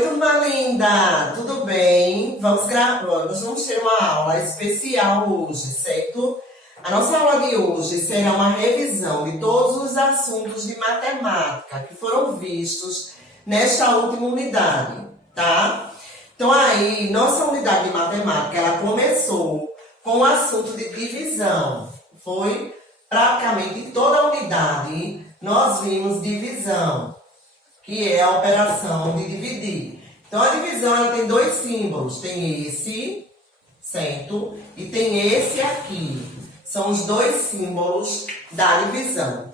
Oi, turma linda! Tudo bem? Nós vamos ter uma aula especial hoje, certo? A nossa aula de hoje será uma revisão de todos os assuntos de matemática que foram vistos nesta última unidade, tá? Então aí, nossa unidade de matemática, ela começou com o assunto de divisão. Foi praticamente toda a unidade, nós vimos divisão, que é a operação de dividir. Então, a divisão ela tem dois símbolos. Tem esse, certo? E tem esse aqui. São os dois símbolos da divisão.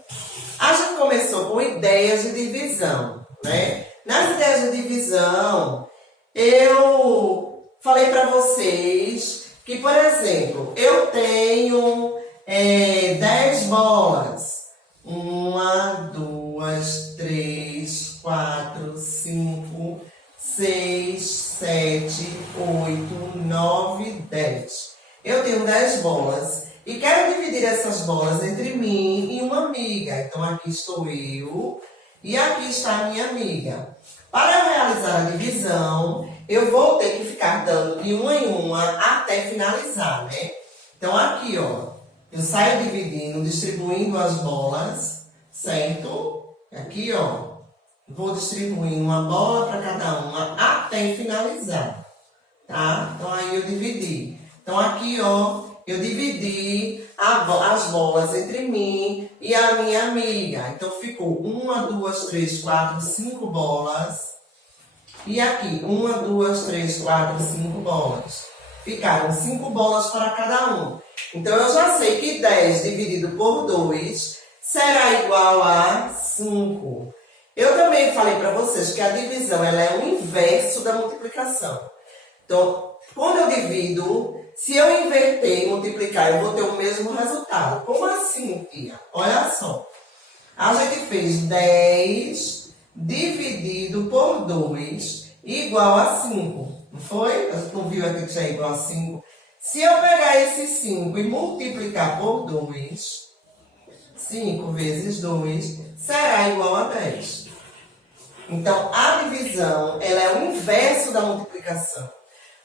A gente começou com ideias de divisão, né? Nas ideias de divisão, eu falei para vocês que, por exemplo, eu tenho 10 bolas. 1, 2, 3, 4, 5, 6, 7, 8, 9, 10. Eu tenho 10 bolas e quero dividir essas bolas entre mim e uma amiga. Então, aqui estou eu e aqui está a minha amiga. Para eu realizar a divisão, eu vou ter que ficar dando de uma em uma até finalizar, né? Então, aqui, ó, eu saio dividindo, distribuindo as bolas, certo? Aqui, ó, vou distribuindo uma bola para cada uma até finalizar, tá? Então, aí eu dividi. Então, aqui, ó, eu dividi as bolas entre mim e a minha amiga. Então, ficou 1, 2, 3, 4, 5 bolas. E aqui, 1, 2, 3, 4, 5 bolas. Ficaram 5 bolas para cada um. Então, eu já sei que 10 dividido por 2 será igual a 5. Eu também falei para vocês que a divisão ela é o inverso da multiplicação. Então, quando eu divido, se eu inverter e multiplicar, eu vou ter o mesmo resultado. Como assim, tia? Olha só. A gente fez 10 dividido por 2 igual a 5. Não foi? A gente não viu aqui que já é igual a 5. Se eu pegar esse 5 e multiplicar por 2, 5 vezes 2 será igual a 10. Então, a divisão ela é o inverso da multiplicação.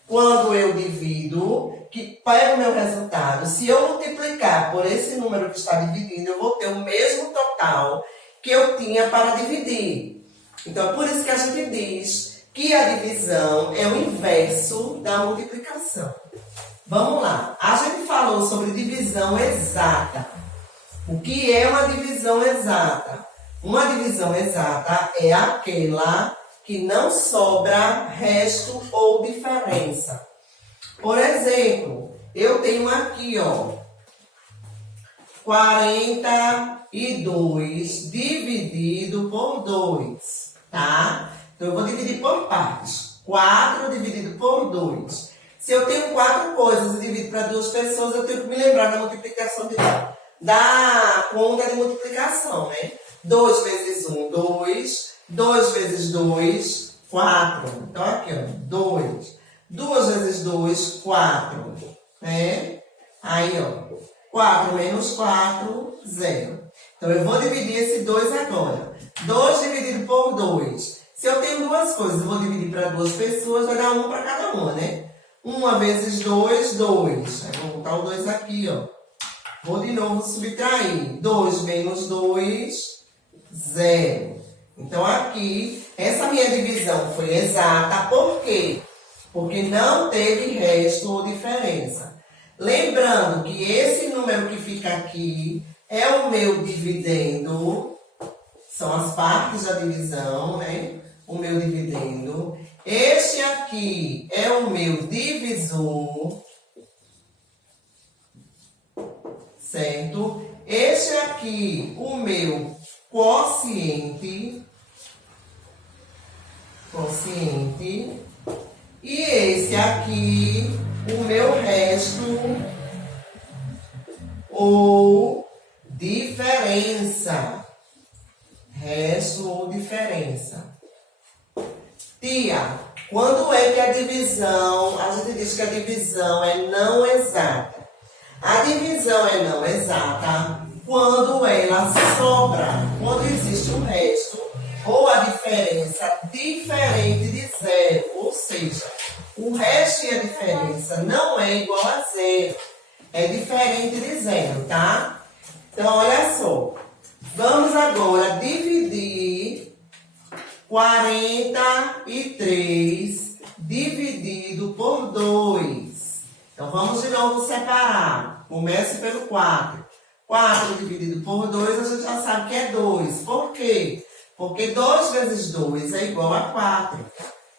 Quando eu divido, que pego o meu resultado, se eu multiplicar por esse número que está dividindo, eu vou ter o mesmo total que eu tinha para dividir. Então, é por isso que a gente diz que a divisão é o inverso da multiplicação. Vamos lá. A gente falou sobre divisão exata. O que é uma divisão exata? Uma divisão exata é aquela que não sobra resto ou diferença. Por exemplo, eu tenho aqui, ó, 42 dividido por 2, tá? Então, eu vou dividir por partes. 4 dividido por 2. Se eu tenho 4 coisas e divido para 2 pessoas, eu tenho que me lembrar da multiplicação da conta de multiplicação, né? 2 vezes 1, 2. 2 vezes 2, 4. Então, aqui, ó, 2. 2 vezes 2, 4. Né? Aí, ó, 4 menos 4, 0. Então, eu vou dividir esse 2 agora. 2 dividido por 2. Se eu tenho 2 coisas, eu vou dividir para 2 pessoas, vai dar 1 para cada uma, né? 1 vezes 2, 2. Aí, vou botar o 2 aqui, ó. Vou de novo subtrair. 2 menos 2, 0. Então, aqui, essa minha divisão foi exata. Por quê? Porque não teve resto ou diferença. Lembrando que esse número que fica aqui é o meu dividendo. São as partes da divisão, né? O meu dividendo. Este aqui é o meu divisor. Certo? Este aqui, o meu quociente. E esse aqui, o meu resto ou diferença. Resto ou diferença. Tia, quando é que a divisão, a gente diz que a divisão é não exata. A divisão é não exata quando ela sobra, quando existe um resto ou a diferença diferente de 0. seja, o resto e a diferença não é igual a zero. É diferente de zero, tá? Então, olha só. Vamos agora dividir 43 dividido por 2. Então, vamos de novo separar. Comece pelo 4. 4 dividido por 2, a gente já sabe que é 2. Por quê? Porque 2 vezes 2 é igual a 4.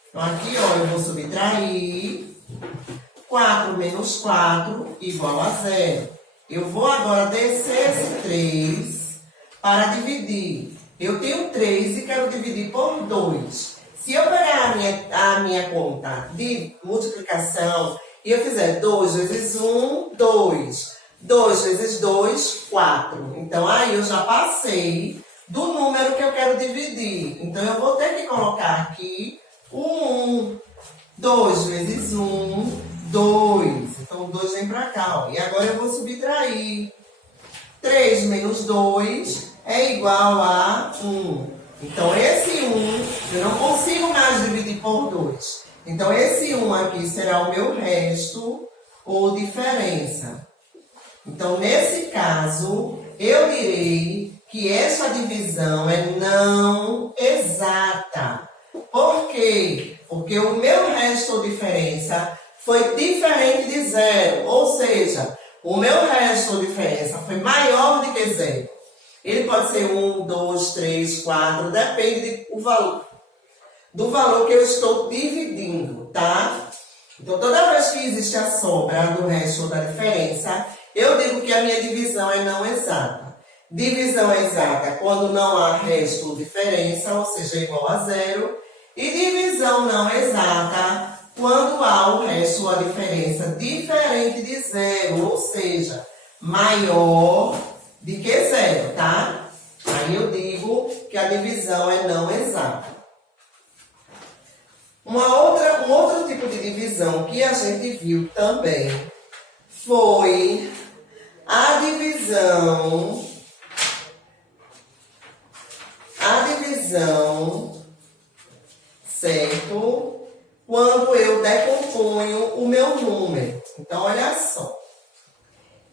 Então, aqui, ó, eu vou subtrair 4 menos 4 igual a 0. Eu vou agora descer esse 3 para dividir. Eu tenho 3 e quero dividir por 2. Se eu pegar a minha conta de multiplicação e eu fizer 2 vezes 1, 2. 2 vezes 2, 4. Então, aí eu já passei do número que eu quero dividir. Então, eu vou ter que colocar aqui o 1. 2 vezes 1, 2. Então, o 2 vem para cá, ó. E agora eu vou subtrair. 3 menos 2 é igual a 1. Então, esse 1, eu não consigo mais dividir por 2. Então, esse 1 aqui será o meu resto ou diferença. Então, nesse caso, eu direi que essa divisão é não exata. Por quê? Porque o meu resto ou diferença foi diferente de zero. Ou seja, o meu resto ou diferença foi maior do que zero. Ele pode ser 1, 2, 3, 4, depende do valor que eu estou dividindo, tá? Então, toda vez que existe a sobra do resto ou da diferença, eu digo que a minha divisão é não exata. Divisão exata quando não há resto ou diferença, ou seja, igual a zero. E divisão não exata quando há o resto ou a diferença diferente de zero, ou seja, maior do que zero, tá? Aí eu digo que a divisão é não exata. Um outro tipo de divisão que a gente viu também foi a divisão, certo? Quando eu decomponho o meu número. Então, olha só.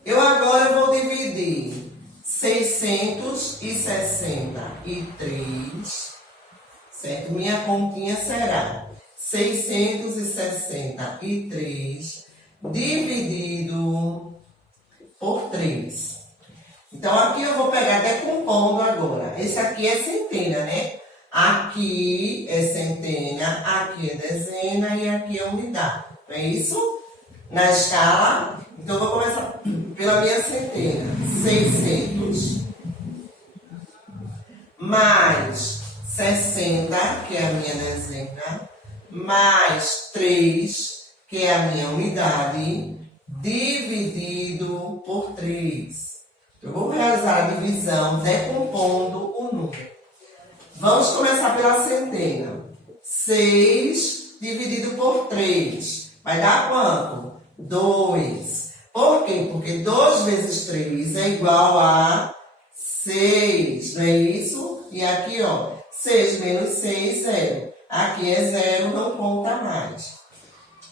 Eu agora vou dividir 663, certo? Minha continha será 663 dividido por 3. Então, aqui eu vou pegar decompondo agora. Esse aqui é centena, né? Aqui é centena, aqui é dezena e aqui é unidade. Não é isso? Na escala. Então, eu vou começar pela minha centena. 600 mais 60, que é a minha dezena, mais 3, que é a minha unidade, dividido por 3. Eu vou realizar a divisão decompondo o número. Vamos começar pela centena. 6 dividido por 3. Vai dar quanto? 2. Por quê? Porque 2 vezes 3 é igual a 6. Não é isso? E aqui, ó, 6 menos 6, 0. Aqui é 0, não conta mais.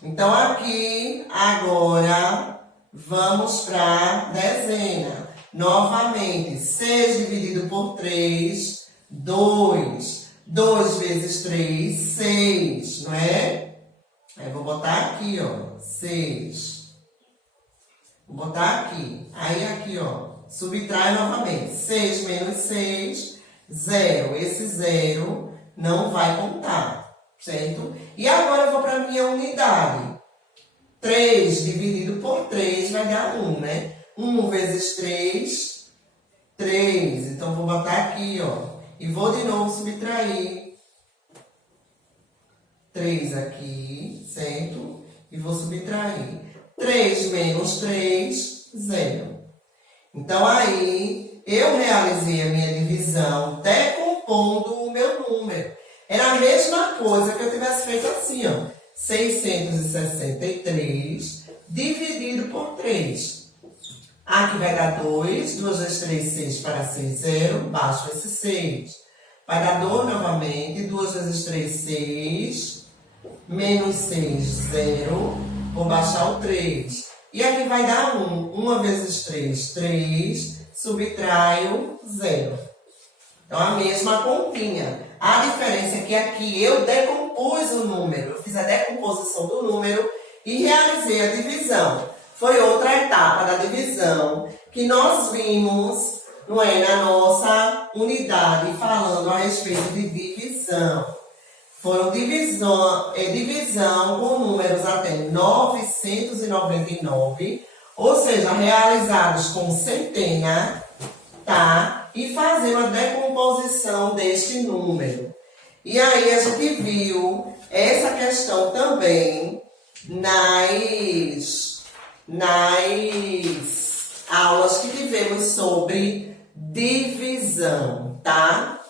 Então, aqui, agora, vamos para dezena. Novamente, 6 dividido por 3, 2. 2 vezes 3, 6, não é? Aí, vou botar aqui, ó, 6. Vou botar aqui. Aí, aqui, ó, subtrai novamente. 6 menos 6, 0. Esse 0 não vai contar, certo? E agora eu vou para a minha unidade. 3 dividido por 3 vai dar 1, né? 1 vezes 3, 3. Então, vou botar aqui, ó. E vou de novo subtrair. 3 aqui, certo? E vou subtrair. 3 menos 3, 0. Então, aí, eu realizei a minha divisão decompondo o meu número. Era a mesma coisa que eu tivesse feito assim, ó. 663 dividido por 3. Aqui vai dar 2. 2 vezes 3, 6 para 6, 0. Baixo esse 6. Vai dar 2 novamente. 2 vezes 3, 6. Menos 6, 0. Vou baixar o 3. E aqui vai dar 1. 1 vezes 3, 3. Subtraio 0. Então, a mesma continha. A diferença é que aqui eu decompus o número. Eu fiz a decomposição do número e realizei a divisão. Foi outra etapa da divisão que nós vimos, não é, na nossa unidade, falando a respeito de divisão. Foram divisão com números até 999, ou seja, realizados com centena, tá? E fazendo a decomposição deste número. E aí a gente viu essa questão também nas aulas que tivemos sobre divisão, tá?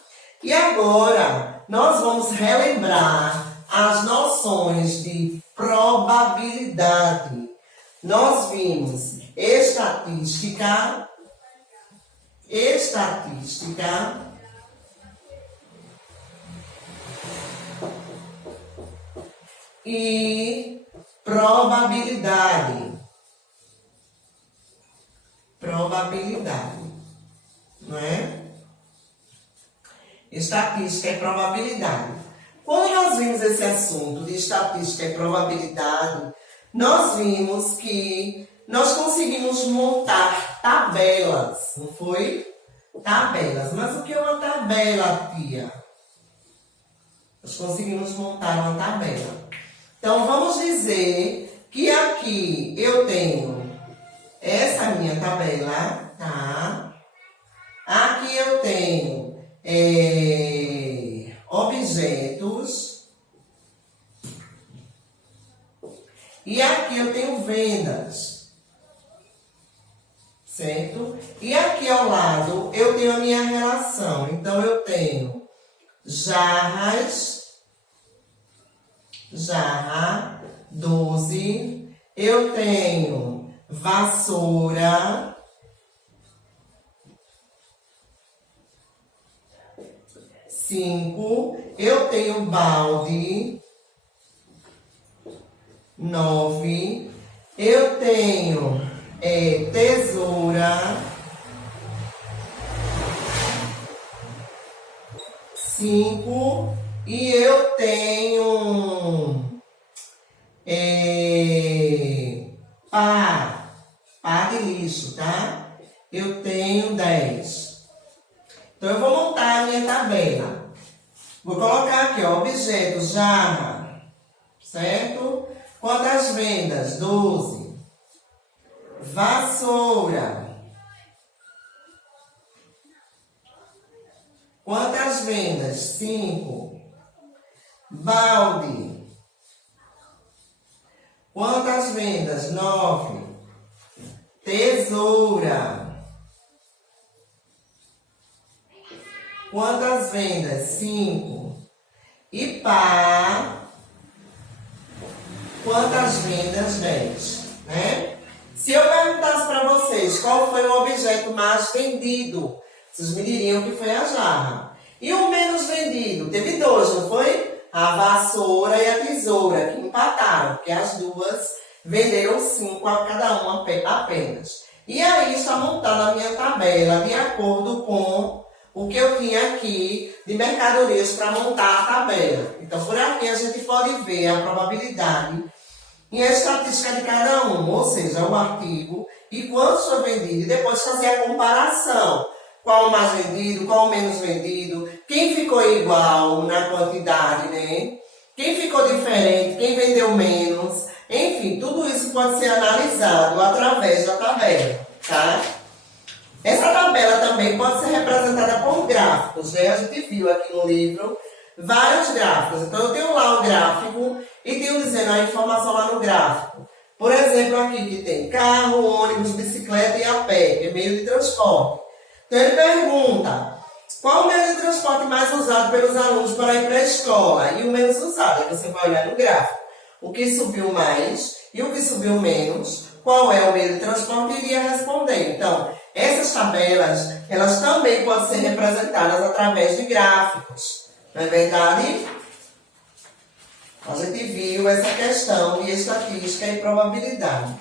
E agora nós vamos relembrar as noções de probabilidade. Nós vimos estatística e probabilidade. Não é? Estatística e probabilidade. Quando nós vimos esse assunto de estatística e probabilidade, nós vimos que nós conseguimos montar tabelas, não foi? Tabelas. Mas o que é uma tabela, tia? Nós conseguimos montar uma tabela. Então, vamos dizer que aqui eu tenho essa minha tabela, tá? Aqui eu tenho objetos e aqui eu tenho vendas, certo? E aqui ao lado eu tenho a minha relação. Então, eu tenho jarra 12, eu tenho vassoura, 5, eu tenho balde, 9, eu tenho tesoura, 5, e eu tenho pá de lixo, tá? Eu tenho 10. Então, eu vou montar a minha tabela. Vou colocar aqui, ó, objeto, jarra, certo? Quantas vendas? 12. Vassoura. Quantas vendas? 5. Balde. Quantas vendas? 9. Tesoura. Quantas vendas? 5. E pá. Quantas vendas? 10. Né? Se eu perguntasse para vocês qual foi o objeto mais vendido, vocês me diriam que foi a jarra. E o menos vendido? Teve 2, não foi? A vassoura e a tesoura, que empataram, porque as duas venderam 5 a cada uma apenas. E aí está montada a minha tabela de acordo com o que eu tinha aqui de mercadorias para montar a tabela. Então, por aqui a gente pode ver a probabilidade e a estatística de cada um, ou seja, o artigo e quanto foi vendido, e depois fazer a comparação. Qual o mais vendido, qual o menos vendido, quem ficou igual na quantidade, né? Quem ficou diferente, quem vendeu menos. Enfim, tudo isso pode ser analisado através da tabela, tá? Essa tabela também pode ser representada por gráficos, né? A gente viu aqui no livro vários gráficos. Então, eu tenho lá o gráfico e tenho dizendo a informação lá no gráfico. Por exemplo, aqui que tem carro, ônibus, bicicleta e a pé, que é meio de transporte. Então, ele pergunta, qual o meio de transporte mais usado pelos alunos para ir para a escola? E o menos usado, aí você vai olhar no gráfico. O que subiu mais e o que subiu menos, qual é o meio de transporte, e iria responder. Então, essas tabelas, elas também podem ser representadas através de gráficos. Não é verdade? A gente gente viu essa questão de estatística e probabilidade.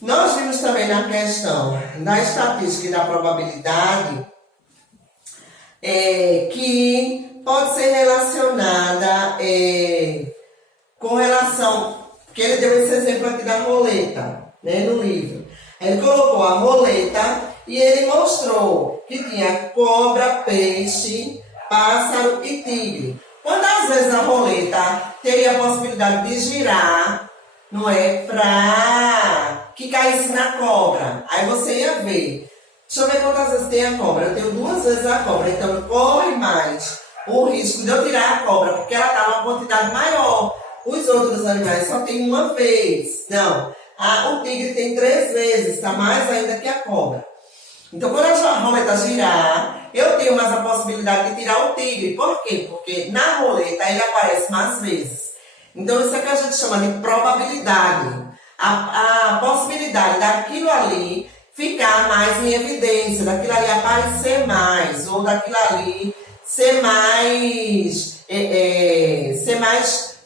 Nós vimos também na questão da estatística e da probabilidade que pode ser relacionada com relação, que ele deu esse exemplo aqui da roleta, né, no livro. Ele colocou a roleta e ele mostrou que tinha cobra, peixe, pássaro e tigre. Quantas vezes a roleta teria a possibilidade de girar, não é, para que caísse na cobra? Aí você ia ver. Deixa eu ver quantas vezes tem a cobra. Eu tenho 2 vezes a cobra, então corre mais o risco de eu tirar a cobra, porque ela está numa quantidade maior. Os outros animais só tem 1 vez. Não, o tigre tem 3 vezes, está mais ainda que a cobra. Então, quando a roleta girar, eu tenho mais a possibilidade de tirar o tigre. Por quê? Porque na roleta ele aparece mais vezes. Então, isso é que a gente chama de probabilidade. A possibilidade daquilo ali ficar mais em evidência, daquilo ali aparecer mais, ou daquilo ali ser mais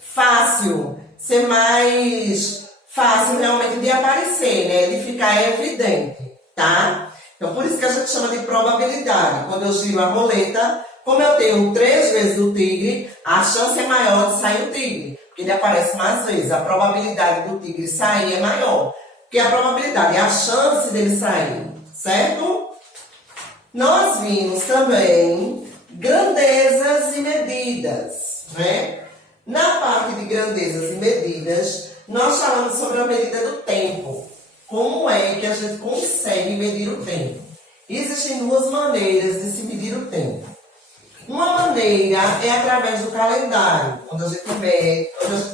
fácil, ser mais fácil realmente de aparecer, né? De ficar evidente, tá? Então, por isso que a gente chama de probabilidade. Quando eu giro a roleta, como eu tenho 3 vezes o tigre, a chance é maior de sair o tigre, porque ele aparece mais vezes. A probabilidade do tigre sair é maior, porque a probabilidade é a chance dele sair, certo? Nós vimos também grandezas e medidas, né? Na parte de grandezas e medidas, nós falamos sobre a medida do tempo. Como é que a gente consegue medir o tempo? Existem 2 maneiras de se medir o tempo. Uma maneira é através do calendário, onde a gente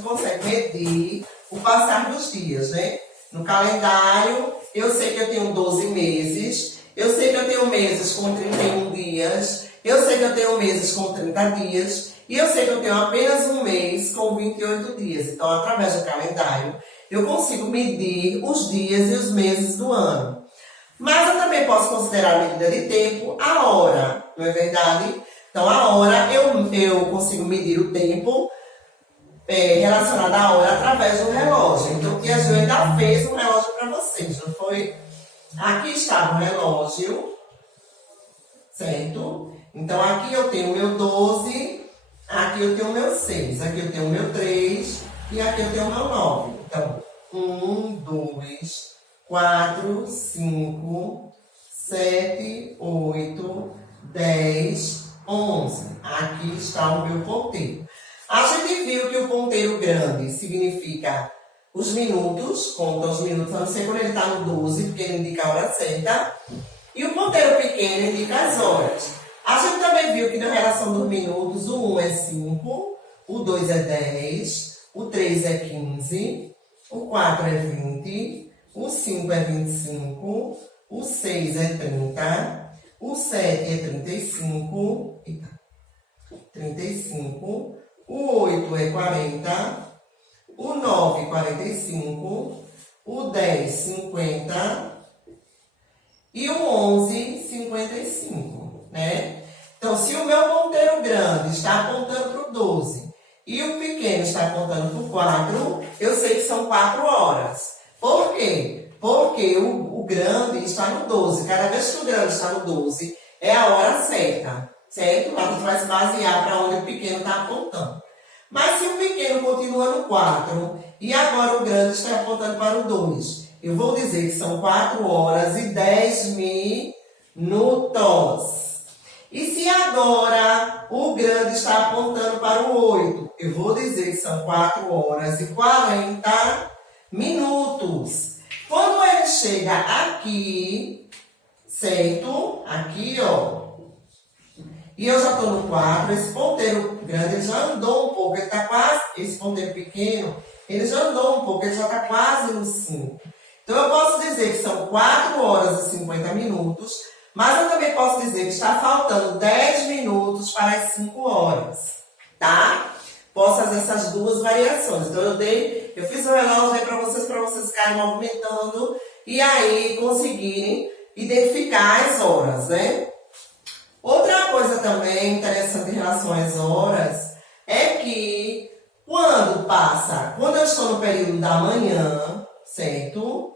consegue medir o passar dos dias, né? No calendário, eu sei que eu tenho 12 meses, eu sei que eu tenho meses com 31 dias, eu sei que eu tenho meses com 30 dias, e eu sei que eu tenho apenas um mês com 28 dias. Então, através do calendário, eu consigo medir os dias e os meses do ano. Mas eu também posso considerar a medida de tempo a hora, não é verdade? Então, a hora, eu consigo medir o tempo relacionado à hora através do relógio. Então, o Tia Gil ainda fez um relógio para vocês, não foi? Aqui está o relógio, certo? Então, aqui eu tenho o meu 12, aqui eu tenho o meu 6, aqui eu tenho o meu 3 e aqui eu tenho o meu 9. Então, 1, 2, 4, 5, 7, 8, 10, 11. Aqui está o meu ponteiro. A gente viu que o ponteiro grande significa os minutos, conta os minutos, a não ser quando ele está no 12, porque ele indica a hora certa. E o ponteiro pequeno indica as horas. A gente também viu que na relação dos minutos, o 1 é 5, o 2 é 10, o 3 é 15, o 4 é 20, o 5 é 25, o 6 é 30, o 7 é 35, o 8 é 40, o 9 é 45, o 10 50 e o 11 55, né? Então, se o meu ponteiro grande está apontando para o 12 e o pequeno está apontando para o 4, eu sei que são 4 horas. Por quê? Porque o grande está no 12. Cada vez que o grande está no 12, é a hora certa, certo? A gente vai se basear para onde o pequeno está apontando. Mas se o pequeno continua no 4 e agora o grande está apontando para o 2, eu vou dizer que são 4 horas e 10 minutos. E se agora o grande está apontando para o 8, eu vou dizer que são 4 horas e 40 minutos. Quando ele chega aqui, certo? Aqui, ó. E eu já estou no 4, esse ponteiro grande ele já andou um pouco, ele está quase, esse ponteiro pequeno, ele já andou um pouco, ele já está quase no 5. Então eu posso dizer que são 4 horas e 50 minutos, mas eu também posso dizer que está faltando 10 minutos para as 5 horas, tá? Posso fazer essas 2 variações. Então eu fiz o relógio aí para vocês ficarem movimentando e aí conseguirem identificar as horas, né? Outra coisa também interessante em relação às horas é que Quando eu estou no período da manhã, certo?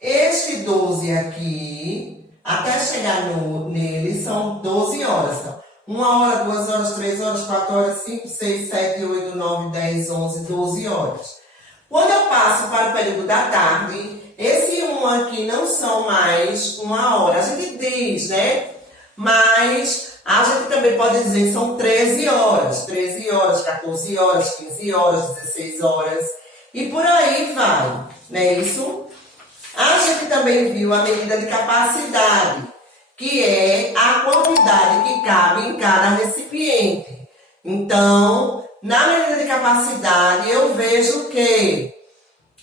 Este 12 aqui, até chegar nele, são 12 horas. Então, 1 hora, 2 horas, 3 horas, 4 horas, 5, 6, 7, 8, 9, 10, 11, 12 horas. Quando eu passo para o período da tarde, esse 1 aqui não são mais 1 hora. A gente diz, né? Mas a gente também pode dizer que são 13 horas. 13 horas, 14 horas, 15 horas, 16 horas. E por aí vai, não é isso? A gente também viu a medida de capacidade, que é a quantidade que cabe em cada recipiente. Então, na medida de capacidade, eu vejo que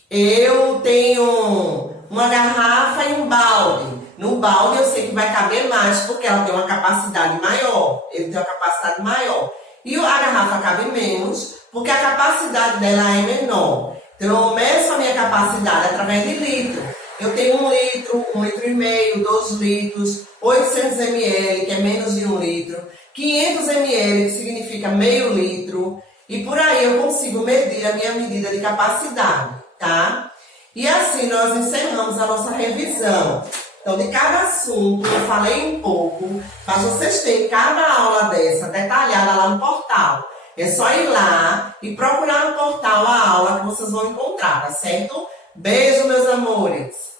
eu tenho uma garrafa e um balde. No balde eu sei que vai caber mais, porque ela tem uma capacidade maior. Ele tem uma capacidade maior. E a garrafa cabe menos, porque a capacidade dela é menor. Então, eu meço a minha capacidade através de litro. Eu tenho 1 litro, 1,5 litro, 2 litros, 800 ml, que é menos de 1 litro, 500 ml, que significa meio litro, e por aí eu consigo medir a minha medida de capacidade, tá? E assim nós encerramos a nossa revisão. Então, de cada assunto, eu falei um pouco, mas vocês têm cada aula dessa detalhada lá no portal. É só ir lá e procurar no portal a aula que vocês vão encontrar, tá certo? Beijo, meus amores!